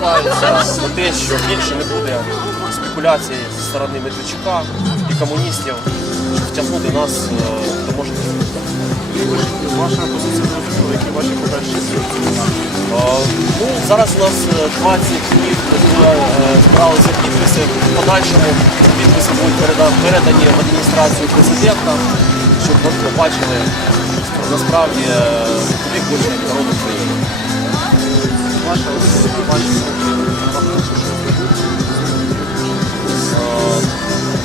сподіваюся на те, що більше не буде спекуляцій зі сторони Медведчука і комуністів, щоб втягнути нас е, до можливості. Ваша позиція зрозуміла, які ваші подальші? Е, Ну, зараз у нас е, 20 днів е, збиралися підписи. В подальшому підписи будуть передані в адміністрацію президента, щоб побачили насправді куди хоче народ України. Ваша особиста бачення рахунку, що Е,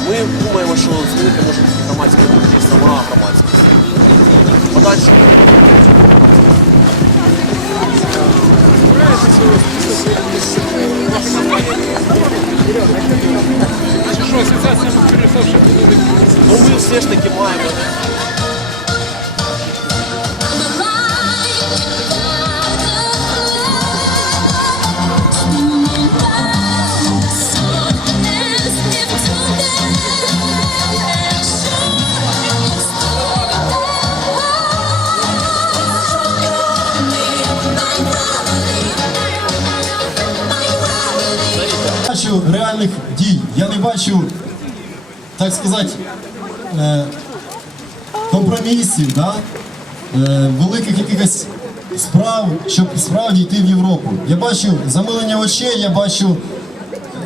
Ми думаємо, що змінити може громадські рухи, сама громадськість. В Подальшому ну, ми все ж таки маємо Я не бачу, так сказати, е, компромісів, да? е, великих якихось справ, щоб справді йти в Європу. Я бачу замилення очей, я бачу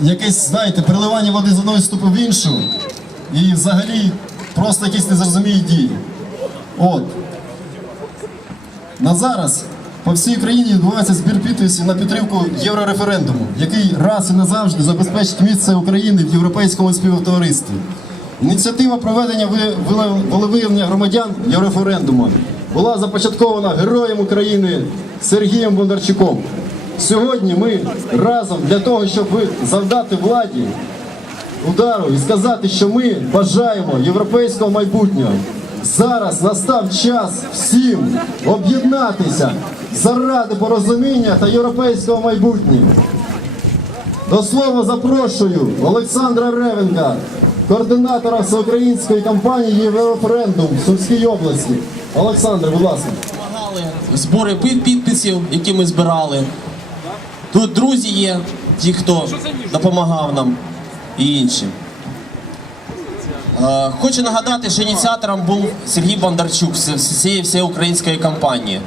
якесь, знаєте, переливання води з одної ступи в іншу. І взагалі просто якісь незрозумілі дії. От. На зараз по всій країні відбувається збір підписів на підтримку єврореферендуму, який раз і назавжди забезпечить місце України в європейському співтоваристві. Ініціатива проведення волевиявлення громадян єврореферендуму була започаткована героєм України Сергієм Бондарчуком. Сьогодні ми разом для того, щоб завдати владі удару і сказати, що ми бажаємо європейського майбутнього. Зараз настав час всім об'єднатися заради порозуміння та європейського майбутнього. До слова запрошую Олександра Ревенка, координатора всеукраїнської кампанії «Єврореферендум» в Сумській області. Олександр, будь ласка. допомагали збори підписів, які ми збирали. Тут друзі є, ті, хто допомагав нам і інші. Е, Хочу нагадати, що ініціатором був Сергій Бондарчук з цієї всеукраїнської кампанії.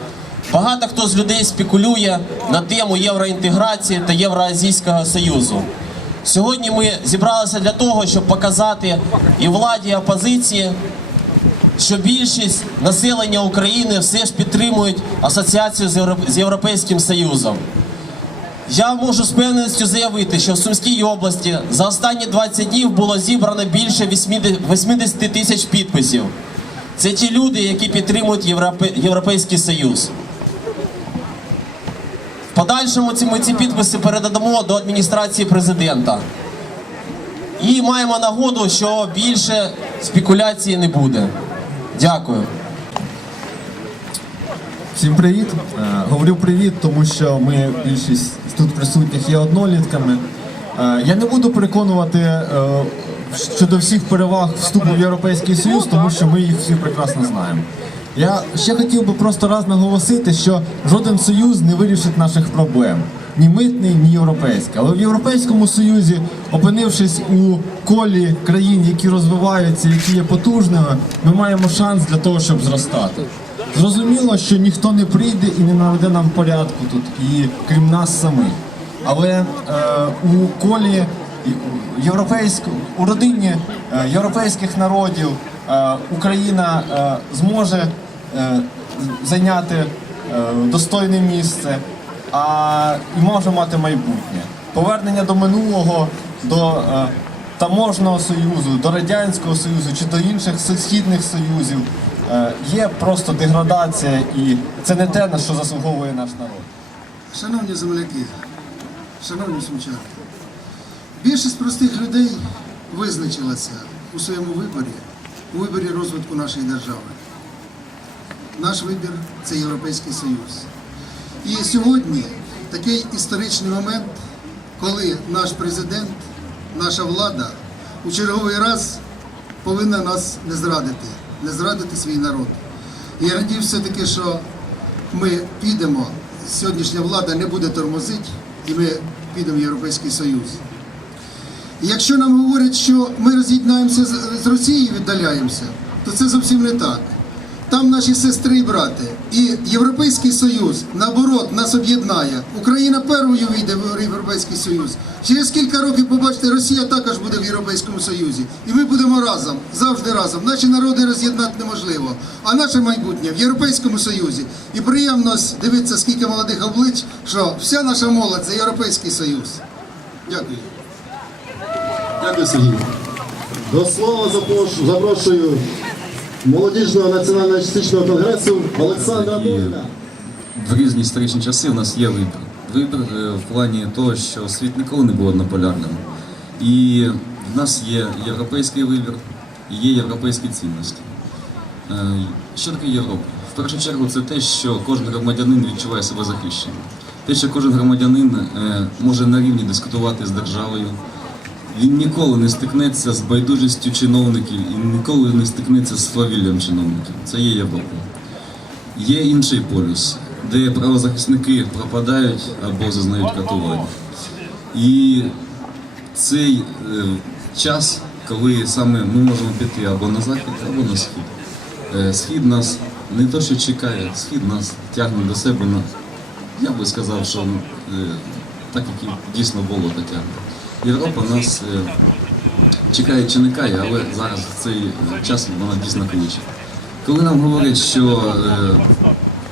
Багато хто з людей спекулює на тему євроінтеграції та Євроазійського Союзу. Сьогодні ми зібралися для того, щоб показати і владі, і опозиції, що більшість населення України все ж підтримують асоціацію з Європейським Союзом. Я можу з певністю заявити, що в Сумській області за останні 20 днів було зібрано більше 80 80 тисяч підписів. Це ті люди, які підтримують Європе- Європейський Союз. В подальшому ми ці підписи передамо до адміністрації президента. І маємо нагоду, що більше спекуляції не буде. Дякую. Всім привіт. Е, Говорю привіт, тому що ми більшість тут присутніх є однолітками. Е, Я не буду переконувати е, щодо всіх переваг вступу в Європейський Союз, тому що ми їх всі прекрасно знаємо. Я ще хотів би просто раз наголосити, що жоден союз не вирішить наших проблем. Ні митний, ні європейський. Але в Європейському Союзі, опинившись у колі країн, які розвиваються, які є потужними, ми маємо шанс для того, щоб зростати. Зрозуміло, що ніхто не прийде і не наведе нам порядку тут, і крім нас самих. Але е, у колі європейського у родині е, європейських народів е, Україна е, зможе е, зайняти е, достойне місце, а і може мати майбутнє. Повернення до минулого, до е, таможного союзу, до радянського союзу чи до інших східних союзів є просто деградація, і це не те, на що заслуговує наш народ. Шановні земляки, шановні сумчани, більшість простих людей визначилася у своєму виборі, у виборі розвитку нашої держави. Наш вибір це Європейський Союз. І сьогодні такий історичний момент, коли наш президент, наша влада у черговий раз повинна нас не зрадити, не зрадити свій народ. І я радів все-таки, що ми підемо, сьогоднішня влада не буде тормозити, і ми підемо в Європейський Союз. І якщо нам говорять, що ми роз'єднаємося з, Росією, віддаляємося, то це зовсім не так. Там наші сестри і брати. І Європейський Союз, наоборот, нас об'єднає. Україна першою вийде в Європейський Союз. Через кілька років, побачите, Росія також буде в Європейському Союзі. І ми будемо разом, завжди разом. Наші народи роз'єднати неможливо. А наше майбутнє в Європейському Союзі. І приємно дивитися, скільки молодих облич, що вся наша молодь за Європейський Союз. Дякую. Дякую, Сергій. До слова запрошую молодіжного національного артистичного конгресу Олександра Бойка. в різні історичні часи в нас є вибір. Вибір е, в плані того, що світ ніколи не був однополярним. І в нас є європейський вибір, і є європейські цінності. Е, Що таке Європа? В першу чергу це те, що кожен громадянин відчуває себе захищеним. Те, що кожен громадянин е, може на рівні дискутувати з державою. Він ніколи не стикнеться з байдужістю чиновників і ніколи не стикнеться з свавіллям чиновників. Це є Європа. Є інший полюс, де правозахисники пропадають або зазнають катування. І цей е, час, коли саме ми можемо піти або на захід, або на схід. Е, схід нас не то, що чекає, схід нас тягне до себе на, я би сказав, що е, так як і дійсно було таке. Європа нас е, чекає чи не але зараз в цей час вона дійсно кличе. Коли нам говорять, що е,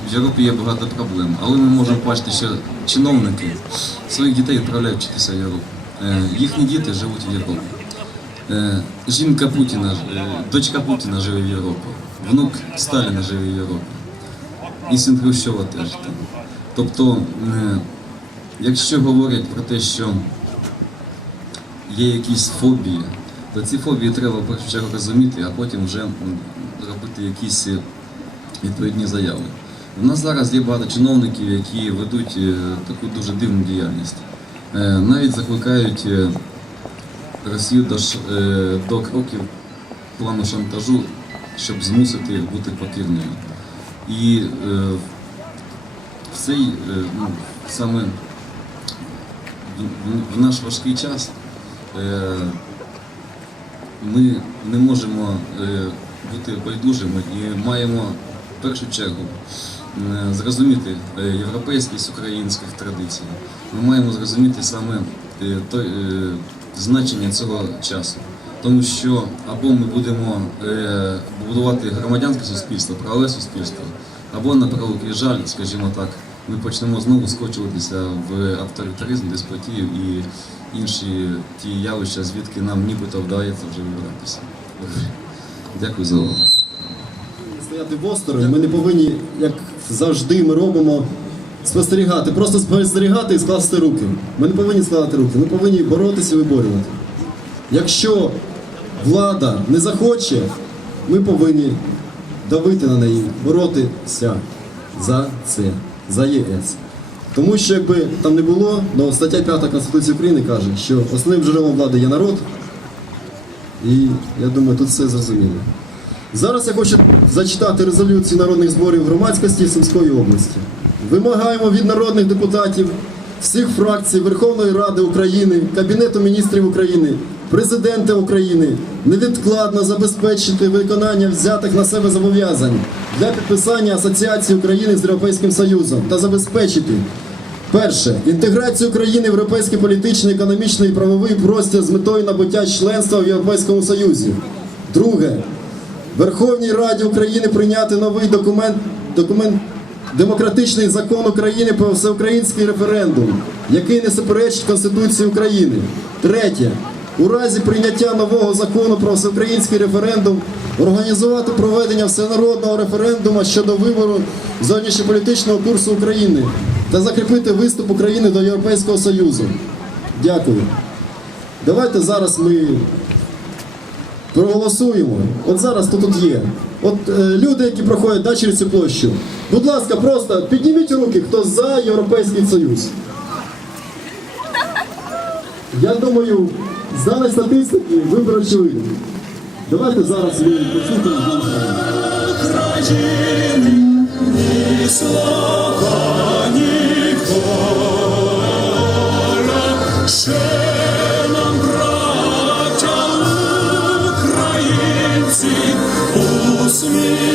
в Європі є багато проблем, але ми можемо бачити, що чиновники своїх дітей відправляють вчитися в Європу. Е, їхні діти живуть в Європі. Жінка Путіна, дочка Путіна живе в Європі, внук Сталіна живе в Європі. І син Хрущова теж там. Тобто, якщо говорять про те, що є якісь фобії, то ці фобії треба в першу чергу розуміти, а потім вже робити якісь е, відповідні заяви. У нас зараз є багато чиновників, які ведуть е, таку дуже дивну діяльність. Е, Навіть закликають Росію до, до кроків плану шантажу, щоб змусити бути покірною. І в цей ну, саме в- наш важкий час ми не можемо е, бути байдужими і маємо в першу чергу е, зрозуміти е, європейськість українських традицій. Ми маємо зрозуміти саме е, е, значення цього часу. Тому що або ми будемо е, будувати громадянське суспільство, правове суспільство, або на превеликий жаль, скажімо так, ми почнемо знову скочуватися в авторитаризм, деспотію і інші ті явища, звідки нам нібито вдається вже вибиратися. Дякую за увагу. Стояти в осторонь, ми не повинні, як завжди ми робимо, спостерігати, просто спостерігати і скласти руки. Ми не повинні складати руки, ми повинні боротися і виборювати. Якщо влада не захоче, ми повинні давити на неї, боротися за це, за ЄС. Тому що якби там не було, ну, стаття 5 Конституції України каже, що основним джерелом влади є народ, і я думаю, тут все зрозуміло. Зараз я хочу зачитати резолюцію народних зборів громадськості Сумської області. Вимагаємо від народних депутатів всіх фракцій Верховної Ради України, Кабінету міністрів України, Президента України невідкладно забезпечити виконання взятих на себе зобов'язань для підписання Асоціації України з Європейським Союзом та забезпечити Перше. Інтеграцію України в європейський політичний, економічний і правовий простір з метою набуття членства в Європейському Союзі. Друге. Верховній Раді України прийняти новий документ, документ демократичний закон України про всеукраїнський референдум, який не суперечить Конституції України. Третє. У разі прийняття нового закону про всеукраїнський референдум організувати проведення всенародного референдуму щодо вибору зовнішньополітичного курсу України та закріпити виступ України до Європейського Союзу. Дякую. Давайте зараз ми проголосуємо. От зараз хто тут є. От е, люди, які проходять да, через цю площу. Будь ласка, просто підніміть руки, хто за Європейський Союз. Я думаю, з статистики вибір очевидний. Давайте зараз ми послухаємо. Українці усміх.